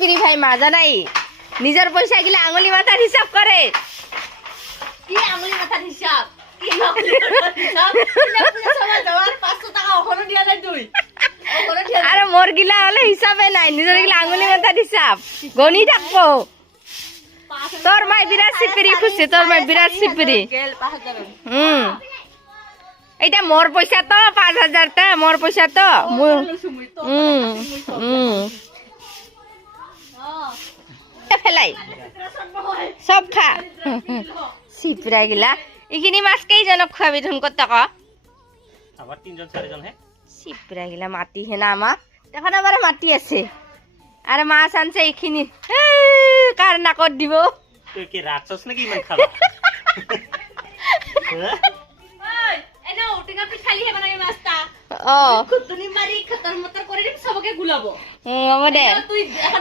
চিপিরি ভাই মাজা নাই নিজের পয়সা গিলা আঙুলি মাথার হিসাব করে কি আঙুলি মাথার হিসাব কি আঙুলি মাথার হিসাব পুজো সময় দেওয়ার 500 টাকা ওখানে দিয়া নাই তুই ওখানে দিয়া আরে মোর গিলা হলে হিসাবে নাই নিজের গিলা আঙুলি মাথার হিসাব গনি থাকবো তোর মাই বিরাট চিপিরি খুশি তোর মাই বিরাট চিপিরি গেল 5000 এইটা মোর পয়সা তো 5000 টা মোর পয়সা তো ফেলাই সব খা চিপরা গিলা এইখিনি মাছ কেইজনক খুৱাবি ধুন কত ক আবার 3 জন 4 জন হে চিপরা গিলা মাটি হে না আমাক এখন আবার মাটি আছে আর মাছ আনছে এইখিনি কার নাকত দিব তুই কি রাক্ষস নাকি ইমান খাবা ওই এনা ওটিকা পি খালি হে বানাই মাছটা ও খুদনি মারি খতর মতর করে সবকে গুলাবো হ'ব দে তুই এখন